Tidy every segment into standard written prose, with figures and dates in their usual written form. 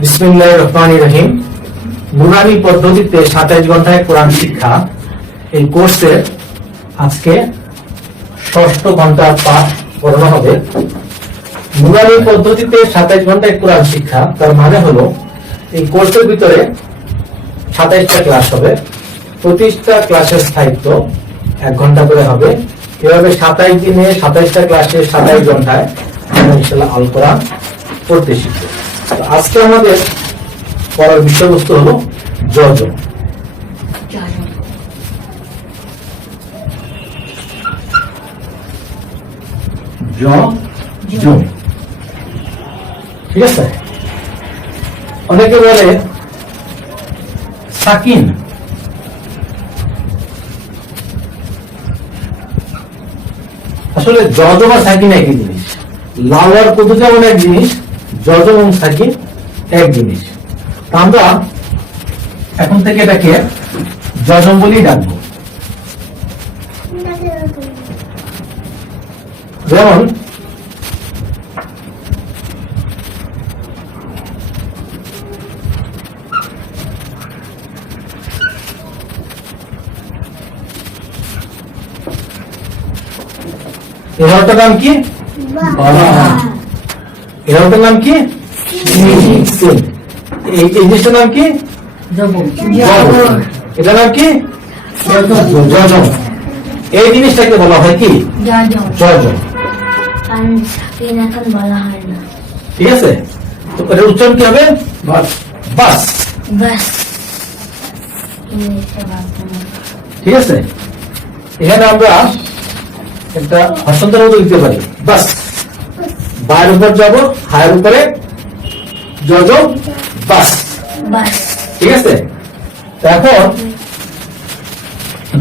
বিসমিল্লাহির রহমানির রহিম। নুরানি পদ্ধতিতে 27 ঘন্টায় কোরআন শিক্ষা, এই কোর্সের আজকে 6ষ্ঠ ঘন্টার পাঠ পড়ানো হবে। নুরানি পদ্ধতিতে 27 ঘন্টায় কোরআন শিক্ষা, তার মানে হলো এই কোর্সের ভিতরে 27টা ক্লাস হবে। প্রতিটা ক্লাসের স্থায়িত্ব 1 ঘন্টা করে হবে। এভাবে 27 দিনে 27টা ক্লাসে 27 ঘন্টায় আমরা ইনশাআল্লাহ আল কোরআন পড়তে শিখব। আজকে আমাদের পড়ার বিষয়বস্তু হলো যজম। যজম, ঠিক আছে। অনেকে বলে সাকিন, আসলে যজম আর সাকিন একই জিনিস। লাউয়ার পদ্ধতি এমন এক জিনিস, যজম এবং সাকিন এক জিনিস। আমরা এখন থেকে এটাকে যজম বলেই ডাকবো। যেমন এগারোটার নাম কি? এগারোটার নাম কি? এই জিনিসটার নাম কি? এটার নাম কি? যজম। এই জিনিসটাকে বলা হয় কি? যজম। ঠিক আছে, তো এটার উচ্চারণ কি হবে? বাস। ঠিক আছে, এখানে আমরা একটা হস্তান্তর মতো দিতে পারি। বাস, বায়ের উপর যাব, হায়ের উপরে যজম, বাস। ঠিক আছে, এখন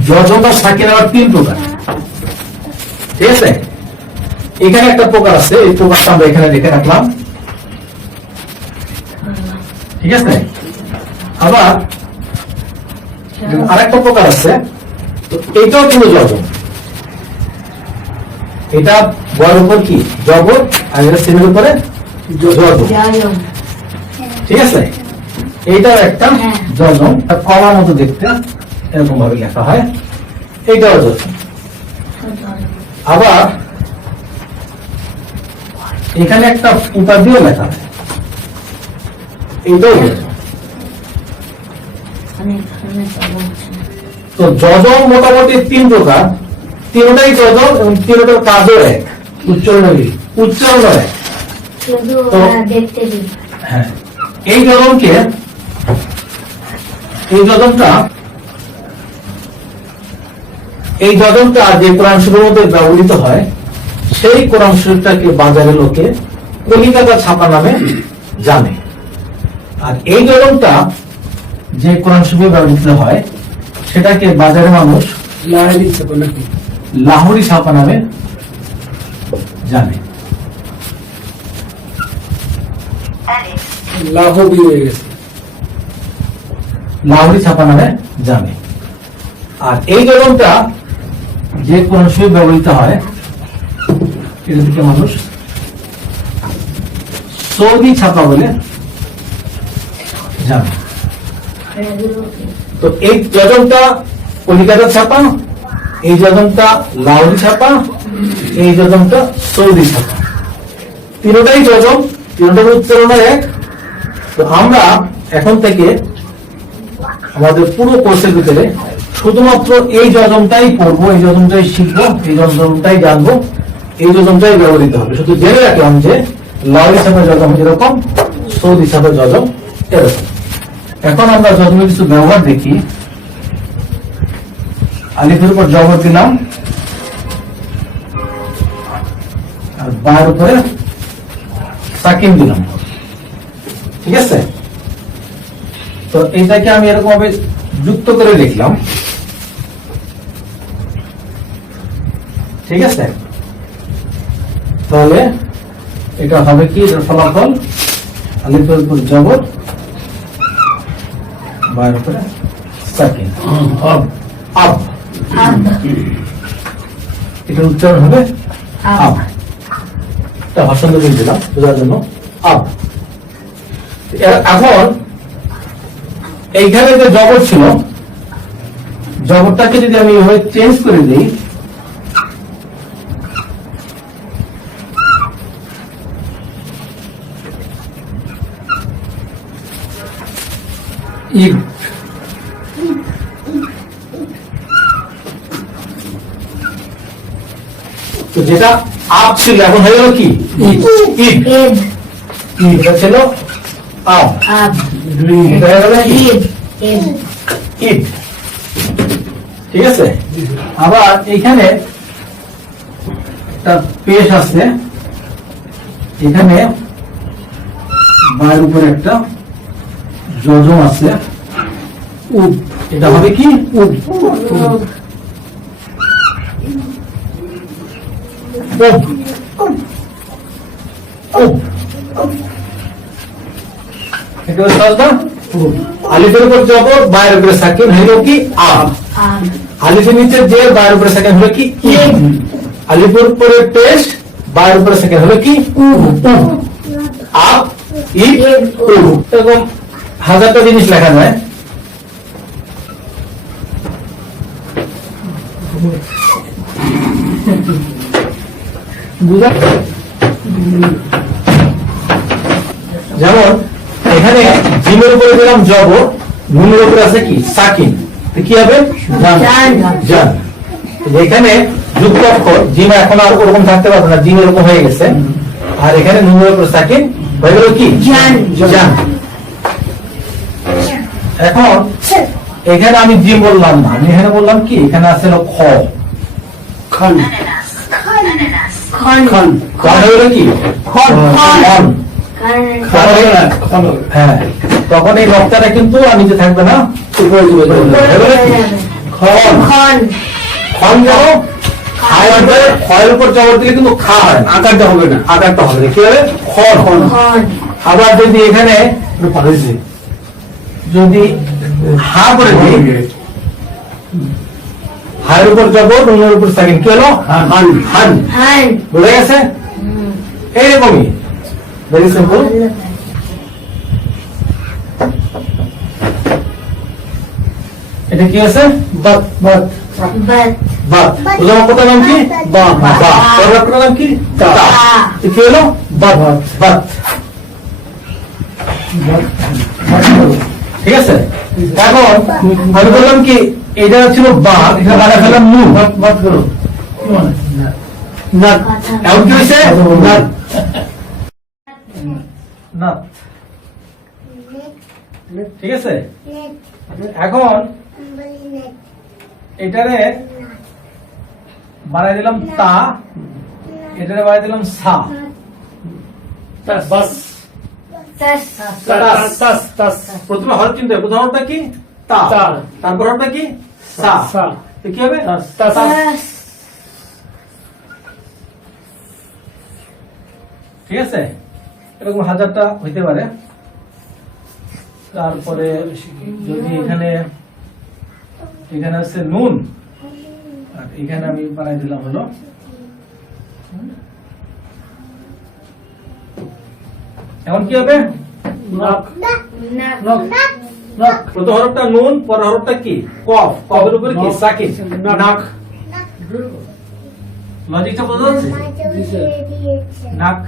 যজম বা সাকিন আবার 3 প্রকার। ঠিক আছে, এখানে একটা প্রকার আছে, এই প্রকারটা আমরা এখানে লিখে রাখলাম। ঠিক আছে, আবার আরেকটা প্রকার আছে, তো এইটাও কিন্তু যজম। এটা বয়ের উপর কি? জবর, আর এটা সিনের উপরে যজম। ঠিক আছে, এইটাও একটা যজম, কমার মতো দেখতে, এরকম ভাবে লেখা হয়, এইটাও যজম। আবার এখানে একটা উপাধিও লেখা হয়, এইটাও যজম। তো যজম মোটামুটি 3 প্রকার, 3টাই যজম এবং 3টার কাজও এক, উচ্চারণ এক। তো হ্যাঁ, এই যজমটা যে কোরআন শরীফের মধ্যে ব্যবহৃত হয়, সেই কোরআন শরীফটাকে বাজারে লোকে কলিকাতা ছাপা নামে জানে। আর এই যজমটা যে কোরআন শরীফে ব্যবহৃত হয়, সেটাকে বাজারে মানুষ লাহোরি ছাপা নামে জানে। লাহোরি ছাপা নামে জানে। আর এই যজমটা যে কোরআন শরীফে ব্যবহৃত হয়, এটা থেকে মানুষ সৌদি ছাপা বলে জানে। তো এই যজমটা কলিকাতা ছাপা, এই যজমটা লাহোরি ছাপা, এই যজমটা সৌদি ছাপা। 3টাই যজম, 3টার উচ্চারণ এক। তো আমরা এখন থেকে আমাদের পুরো কোর্সের ভিতরে শুধুমাত্র এই যজমটাই পড়বো, এই যজমটাই শিখবো, এই যজমটাই জানবো, এই যজমটাই ব্যবহৃত হবে। শুধু জেনে রাখলাম যে লাহোরি ছাপা যজম এরকম, সৌদি ছাপা যজম এরকম। এখন আমরা যজমের কিছু ব্যবহার দেখি। আলিফের উপর জবর দিলাম, আর বায়ের উপরে সাকিন দিলাম। ঠিক আছে, তো এইটাকে আমি এরকম ভাবে যুক্ত করে লিখলাম। ঠিক আছে, তাহলে এটা হবে কি? এটার ফলাফল আলিফের উপর জবর, বায়ের উপরে সাকিন, আব। এটা উচ্চারণ হবে আব। হস্তান্তর দিলাম বোঝার জন্য, আব। এখন এইখানে যে জবর ছিল, জবরটাকে যদি আমি এভাবে চেঞ্জ করে দিই, ঈদ, তো যেটা আপ ছিল এখন হয়ে গেল কি ঈদ। ঈদ ঈদ এটা ছিল আপ, এটা হয়ে গেল ঈদ। ঈদ, ঠিক আছে। আবার এইখানে একটা পেশ আছে, এখানে বায়ের উপরে একটা যজম আছে, উদ, এটা হবে কি উদ। আলিফের উপর জবর, বায়ের উপরে সাকিন হইল কি আব। আলিফের নিচে যে, বায়ের উপরে সাকিন হলো কি ঈদ। আলিফের উপরে পেশ, বায়ের উপরে সাকিন হলো কি আব, ঈদ, এরকম হাজারটা জিনিস লেখা যায়। যেমন এখানে জিমের উপরে দিলাম জবর, নুনের উপরে আছে কি সাকিন, কি হবে জান। এখানে যুক্ত অক্ষর জিম এখন আর ওরকম থাকতে পারবে না, জিম এরকম হয়ে গেছে, আর এখানে নুনের উপরে সাকিন হয়ে গেল কি জান। এখন এখানে আমি জিম বললাম না, আমি এখানে বললাম কি, এখানে আছে হলো খ, খন, হলো কি হ্যাঁ, তখন এই রক্তটা কিন্তু আর নিচে থাকবে না, খয়ের উপর জবর দিলে কিন্তু খা হয়, আকারটা হবে না, আকারটা হবে কি হবে খন। আবার যদি এখানে যদি হা করে দিই, হায়ের উপর জবর, নুনের উপর সাকিন, কি হলো হান। হান বুঝে গেছে, এইরকমই ভেরি সিম্পল। এটা কি আছে বাত, বাত, বাত। বুঝলাম কোথায় নাম কি বা, বা পরের নাম কি তা, কি হলো বাত, বাত, ঠিক আছে। এখন আমি বললাম কি এটা ছিল বা, এটা বাড়া ফেলাম নুন, বাত করো না, এমন কি হয়েছে না, ঠিক আছে। এখন এটারে বানাই দিলাম তা, এটারে বানাই দিলাম সা, বাস। প্রথমে হরফ চিনতে হবে, প্রথম হরফটা কি তা, তারপর হরফটা কি সা, কি হবে ঠিক আছে। এরকম হাজারটা হইতে পারে। তারপরে যদি এখানে এখানে আছে নুন, আর এখানে আমি বানাই দিলাম হলো এখন কি হবে প্রথম হরফটা নুন, পরের হরফটা কি কফ, কফের উপরে কি সাকিন, নাক। লজিকটা বোঝা যাচ্ছে, নাক।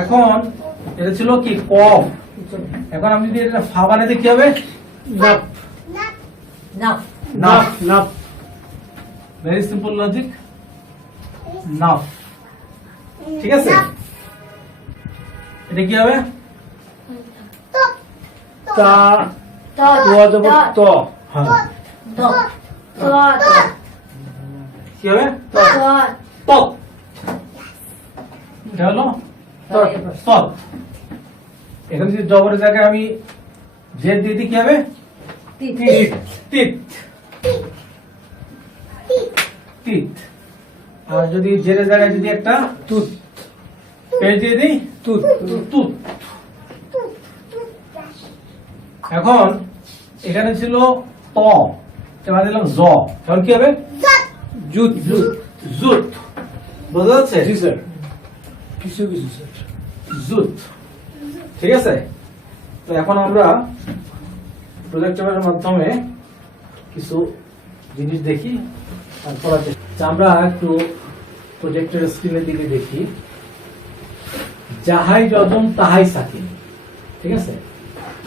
এখন এটা ছিল কি কফ, এখন আমি যদি এটা ফা বানাইতে কি হবে Naf. Very simple logic, Naf, ঠিক আছে। এটা কি হবে তা, ত, কি হবে তত, এটা হলো তত। এখানে যদি জবরের জায়গায় আমি জেদ দিয়ে দিই কি হবে তিত, তিত। আর যদি জেরের জায়গায় যদি একটা তুত পেশ দিয়ে দিই তুত, তুত। এখন এখানে ছিল ত, এবার দিলাম জ, এখন কি হবে জুত, জুত। বোঝা যাচ্ছে জি স্যার, কিছু কিছু স্যার, জুত। ঠিক আছে? তো এখন আমরা প্রজেক্টরের মাধ্যমে কিছু জিনিস দেখি আর করার চেষ্টা। আমরা একটু প্রজেক্টর স্ক্রিনের দিকে দেখি। যাহাই যজম তাহাই সাকিন। ঠিক আছে?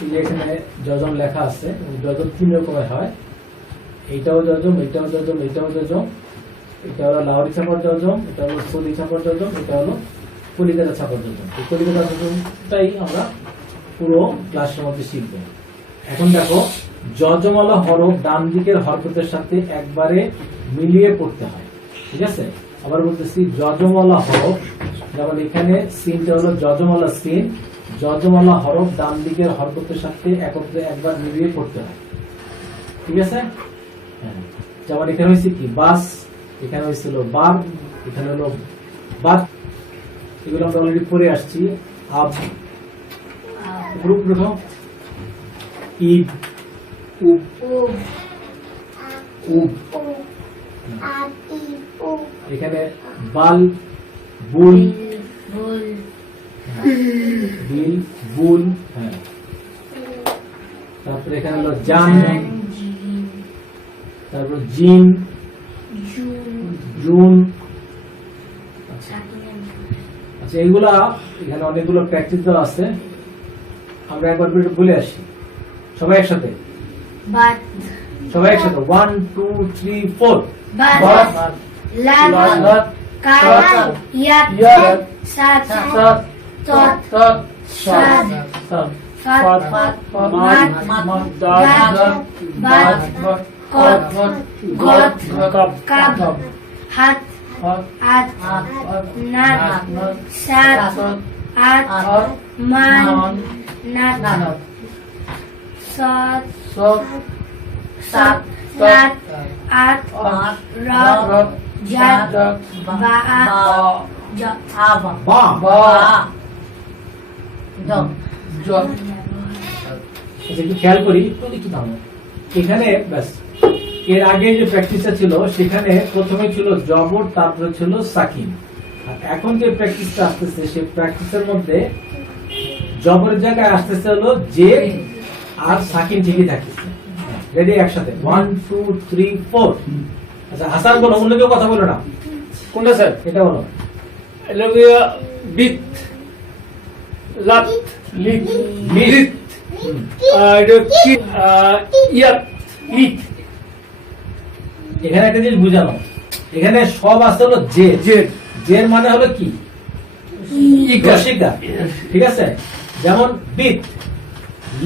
এই যে এখানে যজম লেখা আছে, যজম 3 রকমের হয়। এইটাও যজম, এটাও যজম, এটাও যজম। এটা হলো লাহোরি ছাপার যজম, এটা হলো সৌদি ছাপার যজম, এটা হলো কলিকাতা ছাপার যজম। এই কলিকাতা যজমটাই আমরা পুরো ক্লাসের মধ্যে শিখব। এখন দেখো, যজমালা হরফ ডান দিকের হরকতের সাথে একবারে মিলিয়ে পড়তে হয়। ঠিক আছে? আবার বলতেছি, যজমালা হরফ, যেমন এখানে সিনটা হলো যজমালা সিন, যজমালা হরফ ডান দিকের হরকতের সাথে একত্রে একবার মিলিয়ে পড়তে হয়। ঠিক আছে? হ্যাঁ। যেমন এখানে হয়েছে কি বাস, এখানে হয়েছিল বার, এখানে হলো বাদ। এগুলো আমরা অলরেডি পড়ে আসছি। আব, গ্রুপ প্রথম ঈদ, উব, উব, এখানে বাল, বুল, বিল, বুল। হ্যাঁ। তারপরে এখানে হলো জান, তারপর জিন, জুন। আচ্ছা, এইগুলা এখানে অনেকগুলো প্র্যাকটিস দেওয়া আছে। আমরা একবার বলে আসি সবাই একসাথে। সবাই একসাথে 1 2 3 4। খেয়াল করি এখানে ব্যাস, এর আগে যে প্র্যাকটিসটা ছিল সেখানে প্রথমে ছিল জবর, তারপরে ছিল সাকিন। আর এখন যে প্র্যাকটিসটা আসতেছে সেই প্র্যাকটিসের মধ্যে জবরের জায়গায় আসতেছে হলো জে আর সাকিন ঠিকই থাকতেছে। রেডি? একসাথে 1 2 3 4। আচ্ছা, হাসান বলো, অন্য কেউ কথা বলো না। কোনটা স্যার? এটা বলো। বিত, লাত, লিত, লিত, এখানে একটা জিনিস বুঝানো, এখানে সব আছে হলো জে। জের মানে হলো কি? রসিকা। ঠিক আছে? যেমন বিত,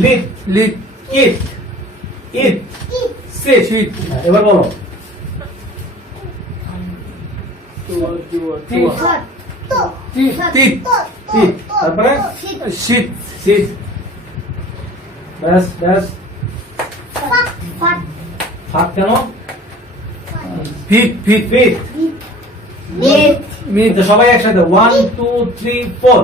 লিত, লিত, ইট, ইট, সিট। এবার বলো। তারপরে শীত, সিট। ব্যাস ব্যাস। ফাট কেন? ফিট, ফিট, ফিট, মিট, সবাই একসাথে 1 2 3 4।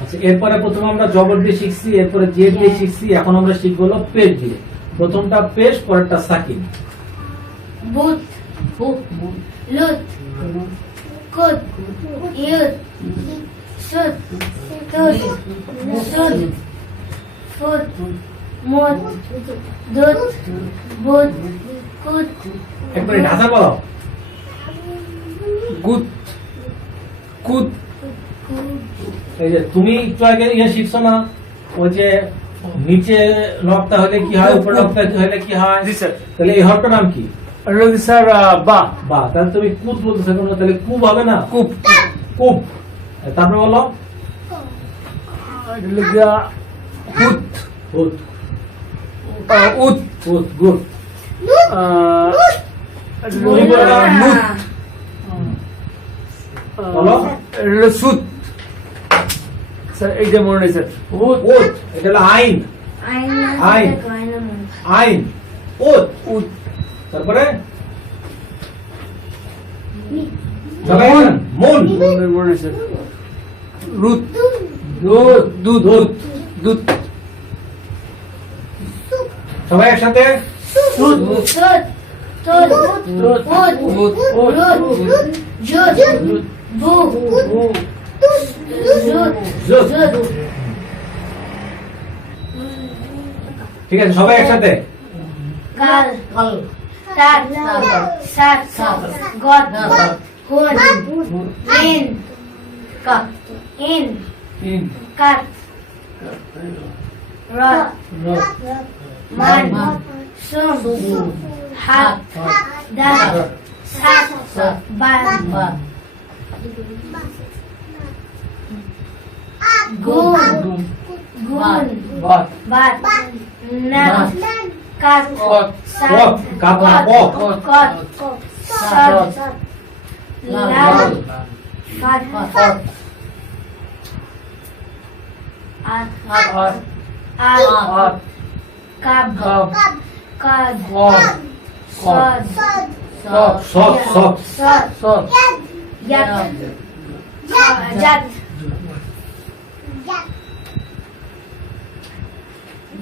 আচ্ছা, এরপরে প্রথমে আমরা জবর দিয়ে শিখছি, এরপরে জে দিয়ে শিখছি, এখন আমরা শিখবো হলো পেশ দিয়ে। প্রথমটা পেশ, পরেরটা সাকিন। বুত, লুত, কুত, ইউত, সুত, তুত, সুত, ফুত, মুত, দুত, বুত, কুত। একবারে ঢাকা বলো। গুত, কুত। এই যে তুমি একটু আগে ইয়ে শিখছো না, ওই যে নিচে লকটা হলে কি হয়, উপরে লকটা হলে কি হয়? জি স্যার। তাহলে এই হরফটার নাম কি? স্যার বা। বা, তাহলে তুমি কুত বলতেছো কেন? তাহলে কুব হবে না? কুপ, কুব। তারপরে বলো হুত, হুত, উত, হুত, গুড। মুত, বলো সুত। স্যার এইটা মনে নেই স্যার। উত, উত, এটা হলো আইন। আইন, আইন, উত, উত। তারপরে সবাই এখন মুন মনে আছে রুত দুধ দুধ দুধ সবাই একসাথে Sud. Sud. Tud. Tud. Ud. Ud. Rud. Jud. Bu. Zud. Zud. Zud. ঠিক আছে সবাই একসাথে Gal. Tat. Sat. God. Hun. In. In. In Kat. Rot. Man. Sum. Hak. Dat. Sat. Ban. Gun. Gun. Baat Bat. Nat. Kat. Caught Sat. Kot. Kat na kot. Kot. Sat. Lam. Fat. At. আর At. আর Kab. কাব Kad. কট Sod. সব সব সব Sod. সব Yat. Jat.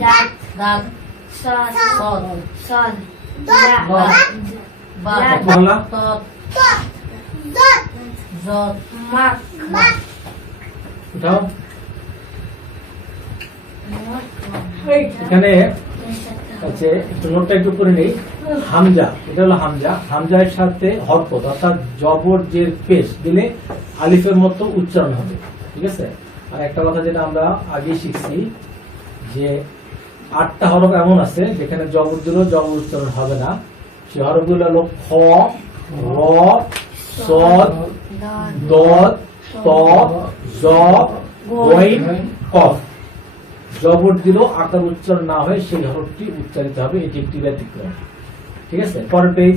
Dat. দাগ Sod. সদ Sod. Dot. Lat. বাংলা তত জত Mak. উঠাও এখানে আছে একটু নোটটা একটু করে নেই হামজা এটা হলো হামজা হামজার সাথে হরকত অর্থাৎ জবর জের পেশ দিলে আলিফের মতো উচ্চারণ হবে ঠিক আছে আর একটা কথা যেটা আমরা আগে শিখছি যে 8টা হরফ এমন আছে যেখানে জবর দিলেও জবর উচ্চারণ হবে না সেই হরফগুলো হলো খ র সদ দদ ত জ গইন কফ জবর দিলেও আকার উচ্চারণ না হয় সেই হরফটি উচ্চারিত হবে এটি একটি ব্যতিক্রম ঠিক আছে পরের পেজ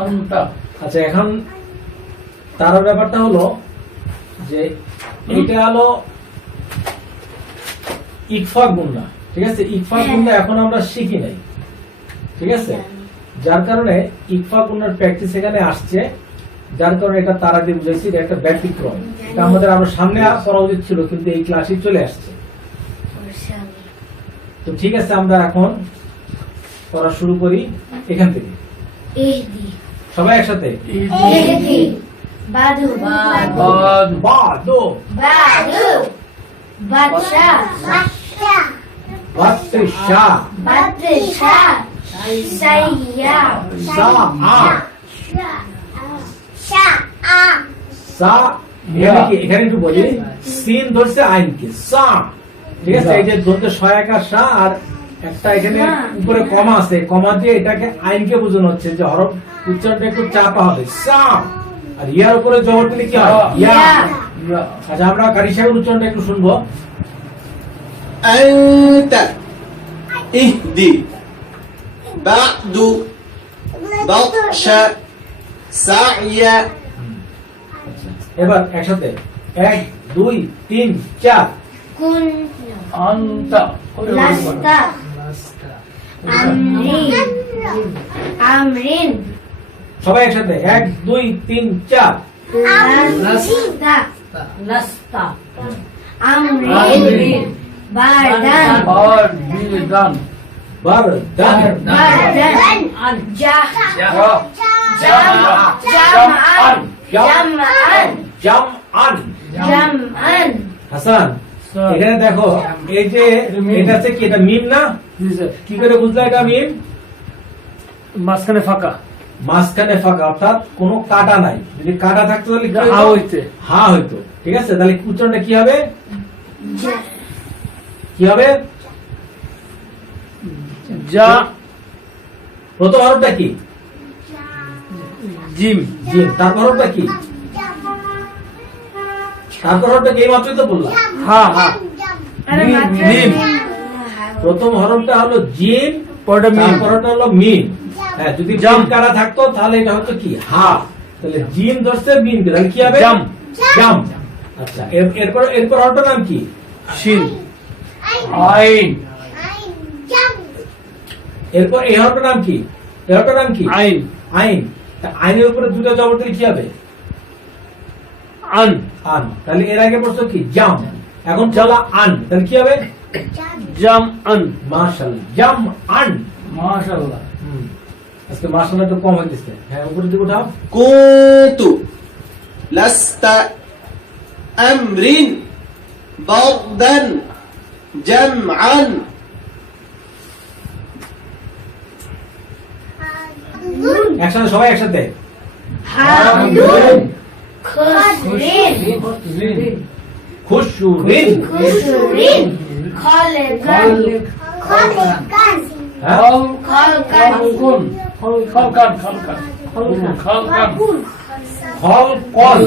আনতা আচ্ছা এখন তার ব্যাপারটা হলো যে এটা হলো ইকফা গুন্না ঠিক আছে ইকফা গুন্না এখন আমরা শিখি নাই ঠিক আছে যার কারণে ইকফা গুন্নার প্র্যাকটিস এখানে আসছে যার কারণে এটা তারা দিয়ে বুঝাইছি এটা একটা ব্যতিক্রম এটা আমাদের আরো সামনে করা উচিত ছিল কিন্তু এই ক্লাসে চলে আসছে তো ঠিক আছে আমরা এখন পড়া শুরু করি এখান থেকে Ehdi. সবাই একসাথে Ehdi. Badu. বাদ বা দো Badu. Batsha. বাদশা Batsha. Saya. সা আ সা এখানে একটু বলি সিন ধরছে আইনকে সা ঠিক আছে এই যে ধরতে সহায়কার সা আর একটা এখানে উপরে কমা আছে কমা দিয়ে এটাকে আইনকে বোঝানো হচ্ছে যে হরফ উচ্চারণটা একটু চাপা হবে সা আর ইয়ার উপরে জবর দিলে কি হয় ইয়া ইয়া আচ্ছা আমরা কারি সাহেবের উচ্চারণটা একটু শুনবো أنت اهدي بعد بطش سعي এবার একসাথে 1 2 3 4 Kun. আনতা Lasta. Amrin. Amrin. সবাই একসাথে 1 2 3 4 Lasta. নাস্তা Amrin. আমরিন Bardan. আর বিদান বারদান Bardan. আন Jah. জামা Jam'an. Jam'an. জামআন Jam'an. হাসান এখানে দেখো এই যে এটা হচ্ছে কি এটা মিম না কি করে বুঝলা এটা মিম মাঝখানে ফাঁকা মাঝখানে ফাঁকা অর্থাৎ কোনো কাটা নাই যদি কাটা থাকতো তাহলে কি হতো? হা হইতে হা হইতো ঠিক আছে তাহলে উচ্চারণটা কি হবে কি হবে যা প্রথম হরফটা কি জিম জিম তারপর হরফটা কি তারপর হরফটা কি এই মাত্রই তো বললাম হা হা Aduh, Mim, matra. mim. প্রথম হরফটা হলো জিম পরটা মিম তারপরটা হলো মিম হ্যাঁ যদি জাম। জাম কাটা থাকতো তাহলে এটা হতো কি হা তাহলে জিম ধরছে মিম তাহলে কি হবে জাম। জাম আচ্ছা এরপর এরপর হরফটার নাম কি শিন আইন এরপর এই হরফটার নাম কি? এই হরফটার নাম কি? আইন আইন। তা আইনের উপরে দুটো জবর দিলে কি হবে? আন আন। তাহলে এর আগে পড়ছো কি? জাম। এখন চলা আন, তাহলে কি হবে? জাম আন মাশাআল্লাহ, জাম আন। মাশাআল্লাহ আজকে মাশাআল্লাহ একটু কম হইতেছে। হ্যাঁ, উপরে দিকে উঠাও। كنت لست أمر بردا جمعا একসাথে সবাই একসাথে। হামদুন খুশরিন খুশরিন। খুশরিন খালেকান খালেকান হ্যাঁ? খালকান খালকান খালকান খালকান খলকল।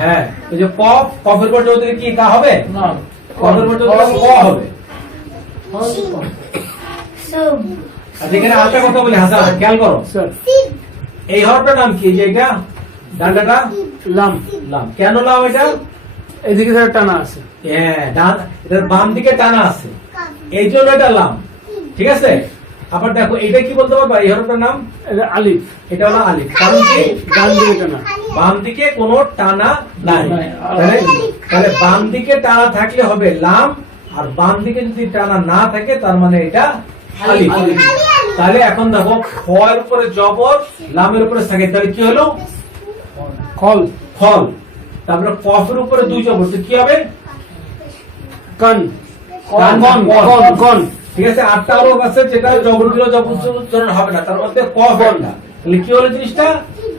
হ্যাঁ, এই যে কফ, কফের পর যদি কি কা হবে? না কফের পর যদি ক হবে। সুব আর এখানে আরেকটা কথা বলি হাসান, খেয়াল করো। স্যার এই হরফটার নাম কি? যে এটা ডান্ডাটা লাম লাম। কেন লাম এটা? এদিকে স্যার টানা আছে হ্যাঁ, এটার বাম দিকে টানা আছে, এই জন্য এটা লাম। ঠিক আছে? আবার দেখো এটা কি বলতে পারবা? এই হরফটার নাম এটা আলিফ এটা হলো আলিফ। কারণ কি? ডান দিকে টানা বাম দিকে কোনো টানা নাই। নাই। তাহলে বাম দিকে টানা থাকলে হবে লাম, আর বাম দিকে যদি টানা না থাকে তার মানে এটা আলিফ। তাহলে এখন দেখো ফয়ের উপরে জবর, লামের উপরে সাকিন, তাহলে কি হলো? খল ফল। তারপরে কফের উপরে দুই জবর, তো কি হবে? কান কান, কন কন। কন কন ঠিক আছে? আটটা হরফ আছে যেটা জবর দিলে জবর উচ্চারণ হবে না, তার মধ্যে কফ একটা। তাহলে কি হলো জিনিসটা?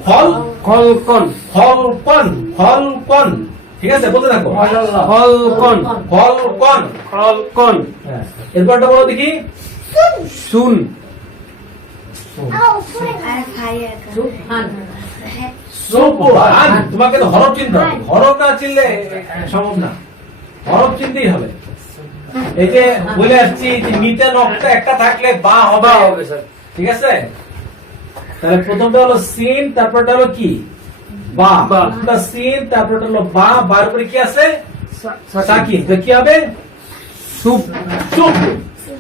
ফল খল কন ফল কন, ফল কন। ঠিক আছে, বলতে থাকো। খল কন ফল কন। খল কন হ্যাঁ, এরপরটা বলো দেখি। সুন সুবহান। তোমাকে তো হরফ চিনতে হবে, হরফ না চিনলে সম্ভব না, হরফ চিনতেই হবে। এই যে বলে আসছি যে নিচে নকটা একটা থাকলে বা হবে। হবে স্যার ঠিক আছে? তাহলে প্রথমটা হলো সিন, তারপরটা হলো কি? বা। বা। প্রথমটা সিন, তারপরটা হলো বা। বার উপরে কি আছে? সাকিন। তো কি হবে? Soup soup.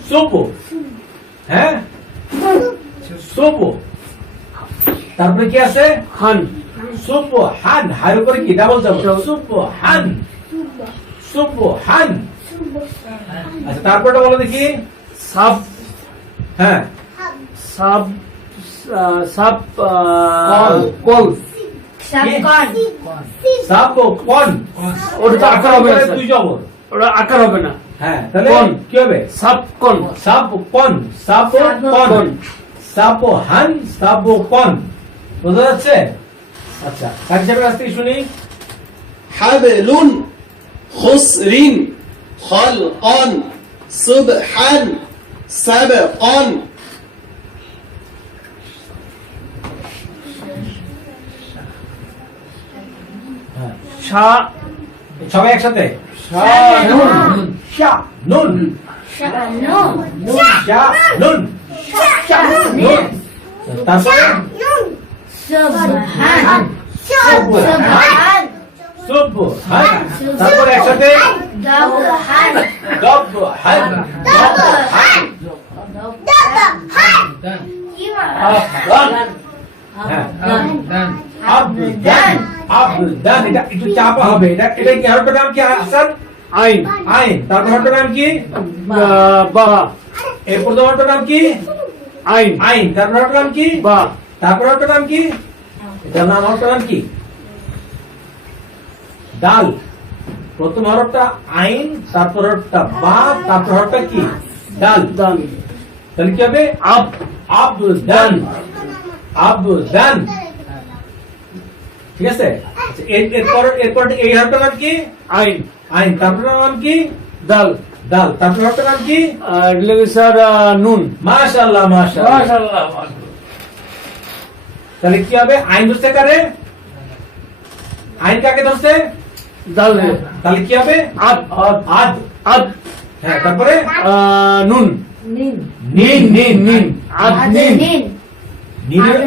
সুপ। হ্যাঁ, সুপ। তারপরে কি আছে? হান সুপ হান। হার উপরে কি? ডাবল যাব। সুপ হান। সুপ হান। আচ্ছা, তারপরটা বলো দেখি। সাব হ্যাঁ, সাব সাব কল সাবকন সাপ কোন। ওটা তো আকার হবে না, স্যার। দুই জবর। ওটা আকার হবে না হ্যাঁ, তাহলে কোন। কি হবে? সাব কন সাপ কোন। সাপ কোন। সাপ হান। সাপ কোন। বোঝা যাচ্ছে? আচ্ছা, কাজ হিসাবে কাছ থেকে শুনি। حبل خسر خلقا صبحا سبقا হ্যাঁ, শা সবাই একসাথে। নুন শা নুন। শানুন শা নুন। শা নুন। তারপরে সুবহান সুবহান সুব হান। তারপরে একসাথে দাবহান দব হান। দব হান। হ্যাঁ, আবদান। আবদান। এটা একটু চাপা হবে। এটা এটা কি হরফটার নাম কি হাসান? আইন আইন। তারপর হরফটার নাম কি? বা এর প্রথম হরফটার নাম কি? আইন আইন। তারপর হরফটার নাম কি? বা তারপর হরফটার নাম কি? এটার নাম হরফটার নাম কি? ডাল। প্রথম হরফটা আইন, তারপর হরফটা বা, তারপর হরফটা কি? ডাল। দান তাহলে কি হবে? আব আবদান। আবদান। ঠিক আছে? আচ্ছা, এরপর এই হরফটার নাম কি? আইন আইন। তারপর নাম কি? দাল ডাল। তারপর হরফটার নাম কি? আর লেগে স্যার নুন মাশাআল্লাহ, মাশাআল্লাহ। তাহলে কি হবে? আইন ধরছে কারে? আইন কাকে ধরছে? দাল তাহলে কি হবে? আদ আদ। আদ হ্যাঁ, তারপরে নুন নিন। নিন। নিন আদ নিন নিনের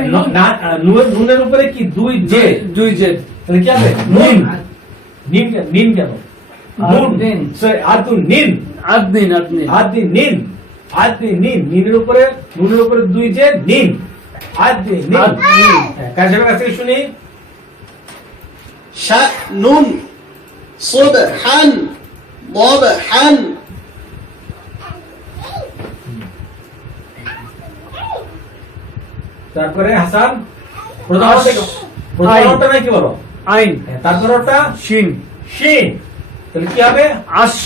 নুনের উপরে কি? দুই জে। দুই জেদ তাহলে কি হবে? নিন। নিন কেন? নুন। নিন। Sorry, আদু নিন। আদ নিন আদ নিন আদি নিন। আদনিন, নিনের উপরে নুনের উপরে দুই যে নিন, আদনিন। কাশেমের কাছ থেকে শুনি। শানুন সুবহান ضبحan তারপরে হাসান, প্রথম অর্থটা কি বলো? আইন, তারপর ওটা শিন, শিন, তাহলে কি হবে? আশ,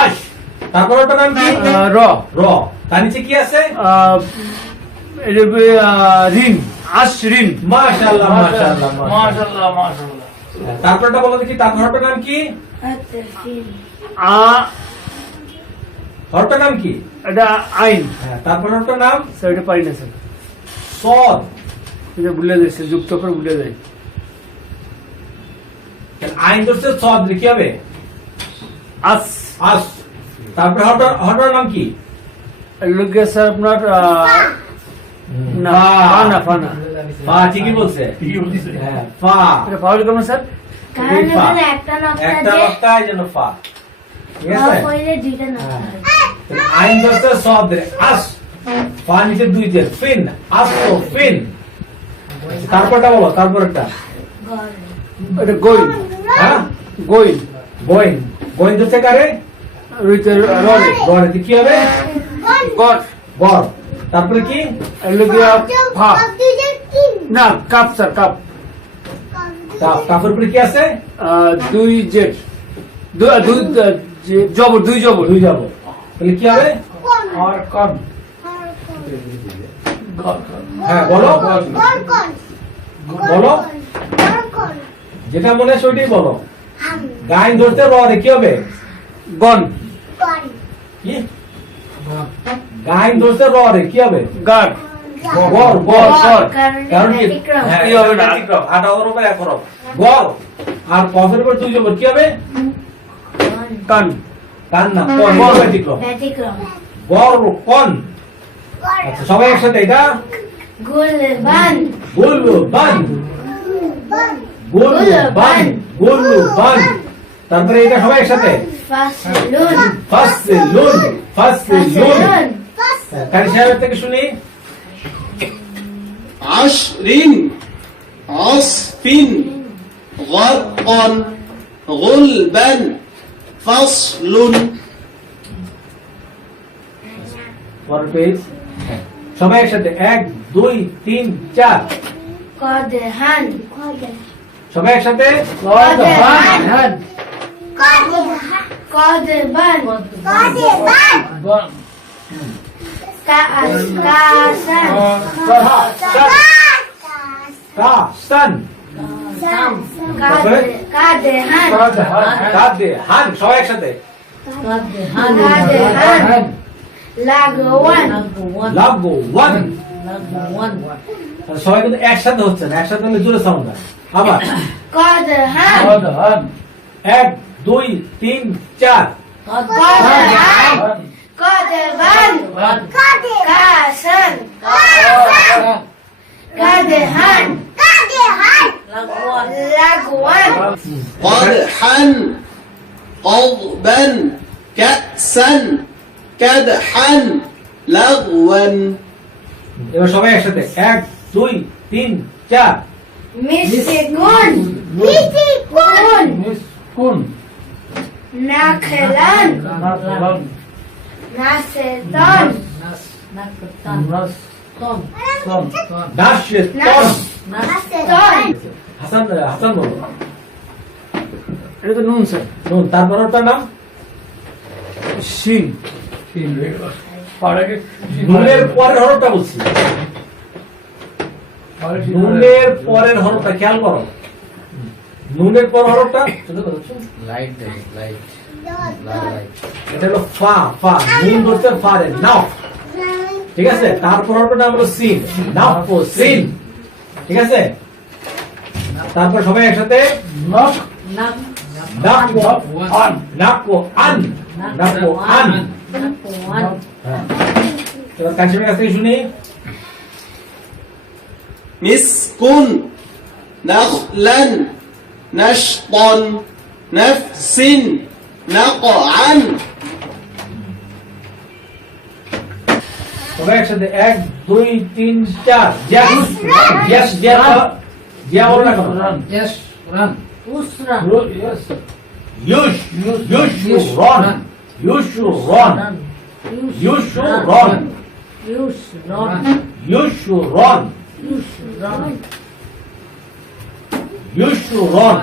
আশ। তারপর ওটার নাম কি? র, র। তার নিচে কি আছে? রিন, আশ রিন। মাশাআল্লাহ, মাশাআল্লাহ, মাশাআল্লাহ। মাশাআল্লাহ, মাশাআল্লাহ। তারপরটা বলো দেখি, তারপর ওটার নাম কি? التفيل আ, হরটার নাম কি? এটা আইন। তারপর ওটার নাম স্যার এটা পারি না স্যার, সদ। এটা ভুলে যায় স্যার, যুক্ত করে ভুলে যায়। আইন ধরছে সদ, কি হবে? আস, আস। তারপর হরটার নাম কি? লোকে স্যার আপনার না, ফানা, ফানা। ফা, ঠিকই বলছে। হ্যাঁ, ফা। এটা ফাউল কেমন স্যার? কারণ এখানে একটা নকশা একটা যে বক্তা এই জন্য ফা। ঠিক অফ আছে? হইলে দুইটা নকশা হয়। তাহলে আইন ধরছে সদ, আস। ফা নিচে দুই যে ফিন, আস তো ফিন। তারপরটা বলো, তারপরটা। গড় এটা গোইন, হ্যাঁ, গোইন, গোয়েন। গোয়েন ধরছে কারে? রুইতে রলে, গড়। কি হবে? গড়। গড়। তারপরে কি? লোকে ফা, না কাপ স্যার, কাপ। কাপের উপরে কি আছে? দুই জেড, জবর, দুই জবর, দুই যাব। তাহলে কি হবে? আর কম। হ্যাঁ, বলো বলো, যেটা মনে হয় সেটাই বলো। গাইন ধরতে র রে, কি হবে? গন, কি? গাইন ধরতে র রে, কি হবে? গার, গড়, গড়, গড়। কারণ কারণ কি? ব্যতিক্রম। হ্যাঁ, কি হবে না? ব্যতিক্রম। আট হরফ উপর এক হরফ। গড়। আর কফের উপর দুই জবর, কি হবে? কান, কান না, কন, গড় ব্যতিক্রম। ব্যতিক্রম। গড়, কন। আচ্ছা, সবাই একসাথে এটা। গুলবান গুলবান, গুলবান, গুলবান। তারপরে এটা সবাই একসাথে। ফাসলুন ফাসলুন, ফাসলুন। ফাসলুন কারি সাহেবের থেকে শুনি। عشرين عصف غرقا غلبا فصل পরের পেজ। সবাই একসাথে 1 2 3 4। কদহান সবাই একসাথে। কদহান কদবান কাসান কাসান, কাদহান কাদে হান। সবাই একসাথে। কাদহান লাগওয়ান লাগওয়ান। সবাই কিন্তু একসাথে হচ্ছে না, একসাথে হলে জোরে সাউন্ড হয়। আবার কদহান 1 2 3 4। কদহান কদবান কাসান কাদহান লাগওয়ান قدحا قضبا كأسا كدحا لغوا এবার সবাই একসাথে 1 2 3 4। মিসকুন কোন, নাখলান নাসেতন নাশতন। নাসেতন হাসান, হাসান বলো। এটা তো নুন স্যার। নুন। তারপর ওটার নাম? শিন, নুনের পরের হরফটা বলছি। নুনের পরের হরফটা খেয়াল করো। নুনের পর হরফটা এটা হলো ফা। ফা নুন ধরতে ফারে নাও, ঠিক আছে? তারপর হরফটার নাম হলো সিন, নাও সিন, ঠিক আছে? তারপর সবাই একসাথে। নাকো আন, নাকো আন, নাকো আন। হ্যাঁ, এবার কাশিমের কাছ থেকে শুনি। مسك نخلا نشطا نفس نقعا সবাই একসাথে 1 2 3 4 yes জিয়া বলো না কেন Yes, run. Usra. you should run you should run you should run you should run you should run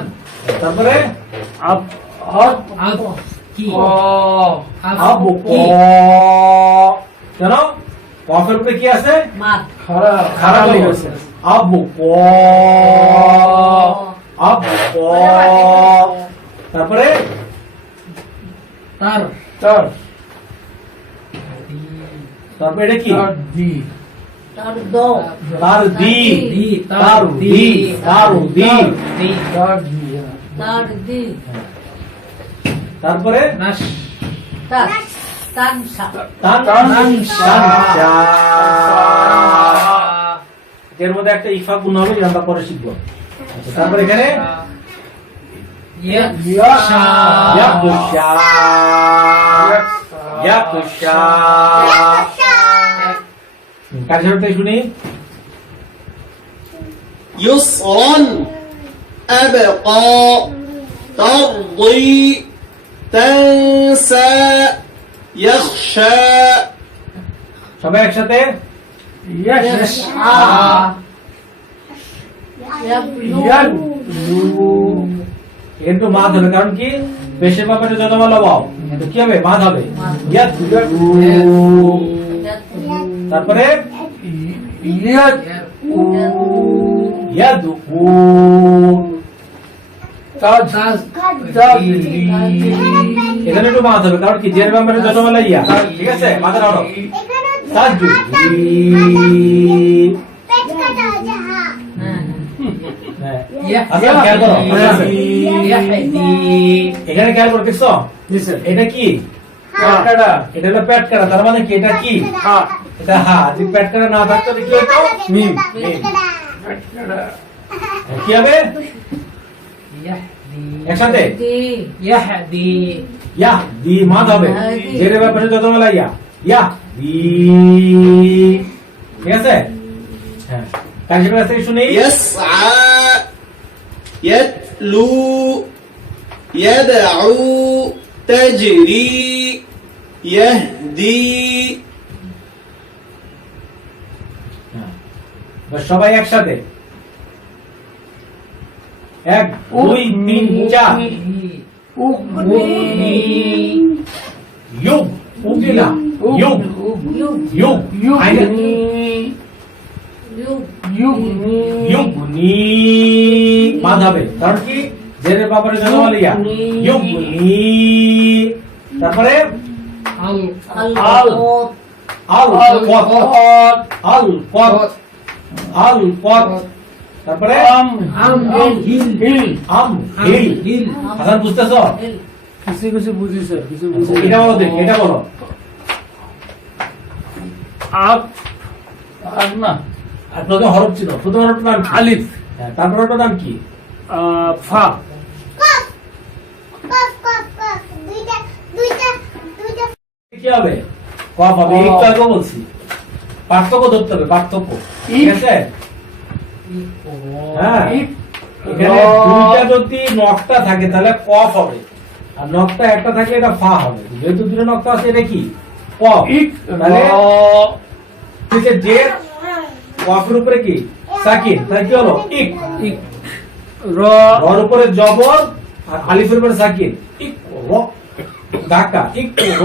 তারপরে Up. Ki. আবু ক কেন কফের উপরে কি আছে খারাপ লেগে আছে আবু ক আবু ক তারপরে Tar. তারপরে এটা কি Di. তার দি তার দি তারপরে Nash. এর মধ্যে একটা ইফা গুণ হবে যেটা আমরা পরে শিখবো আচ্ছা, তারপরে এখানে Yasha. কার সাথে শুনি يسرا أبقى ترضي تنسى يخشى সবাই একসাথে কিন্তু মাদ হবে কারণ কি বেশির ব্যাপারে যত ভালো পাও কি হবে মাদ হবে তারপরে এখানে একটু মাদ হবে কারণ কি জের ব্যাপারে যত ভালো ইয়া ঠিক আছে মাথার আরো সাজু আচ্ছা খেয়াল করো এখানে খেয়াল করো দেখছো এটা কি এটা হলো পেট কাটা তার মানে কি এটা কি এটা হা যদি পেট কাটা না থাকতো কি হতো মিম কি হবে একসাথে ইয়া দি মাদ হবে জের ব্যাপারে যত বলা ইয়া দি ঠিক আছে হ্যাঁ কাজের কাছে শুনি يسعى يتلو يدعو تجري يهدي সবাই একসাথে 1 2 3 4 ইউব উগিলা ইউব আইনে ইউবনি মাদ হবে কারণ কি জেরের ব্যাপারে জানো বলিয়া ইউবনি তারপরে আল কত তারপরে হিল হাসান বুঝতেছো কিছু বুঝিস এটা বলো দেখ এটা বলো আপ আর না আর প্রথম হরফ ছিল প্রথম হরফটার নাম কি? আলিফ হ্যাঁ তারপর হরফটার নাম কি ফা কি হবে কফ হবে একটু আগে বলছি পার্থক্য ধরতে হবে পার্থক্য ঠিক আছে হ্যাঁ এখানে দুইটা যদি নকটা থাকে তাহলে কফ হবে আর নকটা একটা থাকলে এটা ফা হবে যেহেতু দুটো নকটা আছে এটা কি কফ তাহলে ঠিক আছে যে কফের উপরে কি সাকিন তাহলে কি হলো ইক রর উপরে জবর আর আলিফের উপরে সাকিন ইক র ধাক্কা ইক র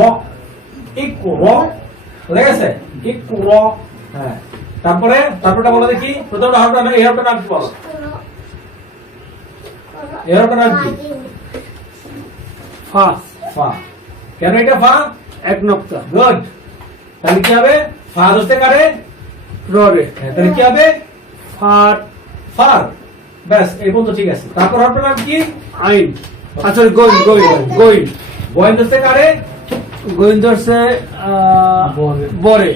বুঝা গেছে ইক র হ্যাঁ তারপরটা বলো দেখি প্রথমটা হরফটা এই হরফটার নাম কি বলো এই হরফটার নাম কি ফা ফা কেন এটা ফা এক নক্তা গুড তাহলে কি হবে ফা দস্তে কারে ররে তাহলে কি হবে ফার ফার ব্যাস এই পর্যন্ত ঠিক আছে তারপর হরফটার নাম কি আইন আচ্ছা গোইন বয়েন দস্তে কারে গোবিন্দরসে বরে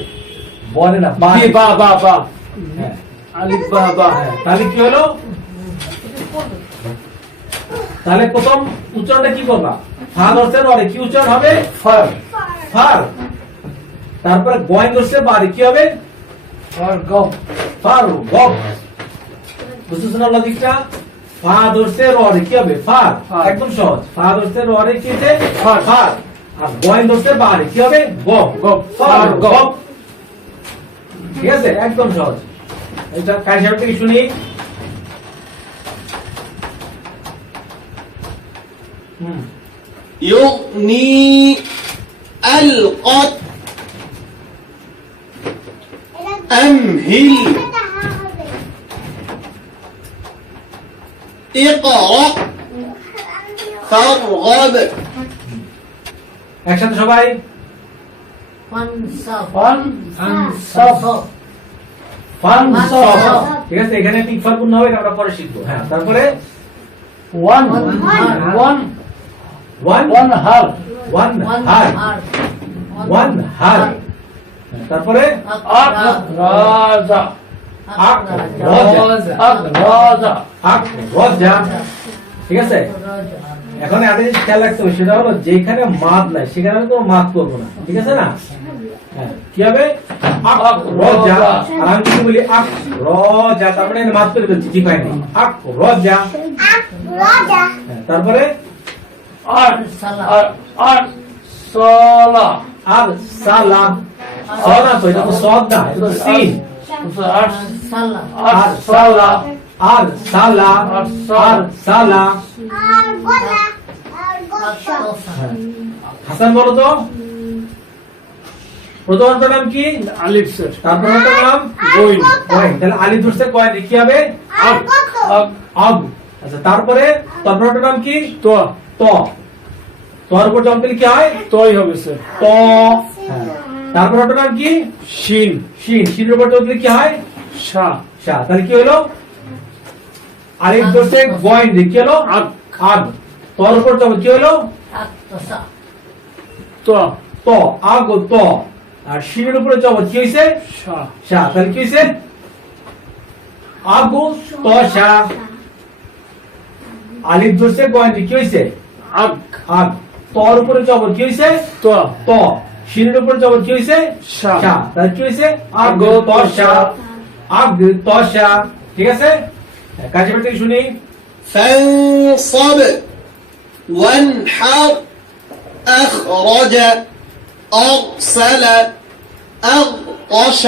বলে না বি বা বা বা হ্যাঁ আলিফ বা বা তাহলে কি হলো তাহলে প্রথম উচ্চারণটা কি করবা ফা দর্শের পরে কি উচ্চারণ হবে ফার ফার তারপরে গয় ধরছে বাড়ি কি হবে Fargov. ফার গব বুঝতেছেন না লজিকটা ফা ধরছে র রে কি হবে ফার ফার। একদম সহজ ফা ধরছে র রে কি হবে ফার। ফার আর গয় ধরছে বাড়ি কি হবে গব গব। Far far গব। গব ঠিক আছে একদম সহজ এটা কার সাথে কি শুনি يغني القط أمهل اقرأ فارغب একসাথে সবাই Fansaf. Fansaf. ফানসব ঠিক আছে এখানে একটু ইকফা পূর্ণ হবে এটা আমরা পরে শিখবো হ্যাঁ তারপরে One. One. One One half. One One হার heart. ওয়ান হার তারপরে Akraza. আক রজা Akraza. আক রজা ঠিক আছে এখন একটা জিনিস খেয়াল রাখতে হবে সেটা হলো যেখানে মাদ নাই সেখানে আমি কোনো মাদ করবো না ঠিক আছে না হ্যাঁ, কি হবে আক রজা আর আমি যদি বলি আক রজা তার মানে মাদ করে ফেলছি ঠিক হয়নি আক রজা হ্যাঁ, তারপরে Arsala. আর সালা সনা তো এটা তো সদ না এটা তো সিন Salah. Arsala. আর সালা আর সালা হ্যাঁ। হাসান বলো তো প্রথমটার নাম কি Alif sir. তারপর নাম Going. কয়েন তাহলে আলি ধরছে কয়েন কি হবে Ag. আগ আচ্ছা তারপরে তারপরটার নাম কি Toa. ত তোর উপর জম দিলে কি হয় Toy হবে sir. ত হ্যাঁ। তারপরটার নাম কি Shin. শিন শিনের উপর জম দিলে কি হয় Sha. শা তাহলে কি হলো আলিফ ধরছে কয়েন কি হলো আগ আগ তোর উপর জম কি হলো Aktasa. Toa. ত আগ ও ত আর শিনের উপরে জম কি হইছে Sha. শা তাহলে কি হইছে আগু ত শা আলিফ ধরছে কয়েন কি হইছে Ag. আগ তোর উপরে জবর কি হইছে Toa. ত শিনের উপরে জবর কি হইছে শা। শা তাহলে কি হইছে আগ ত শা আগ ত শা ঠিক আছে কাজে করতে শুনি فانصب وانحر أخرج أرسل أغطش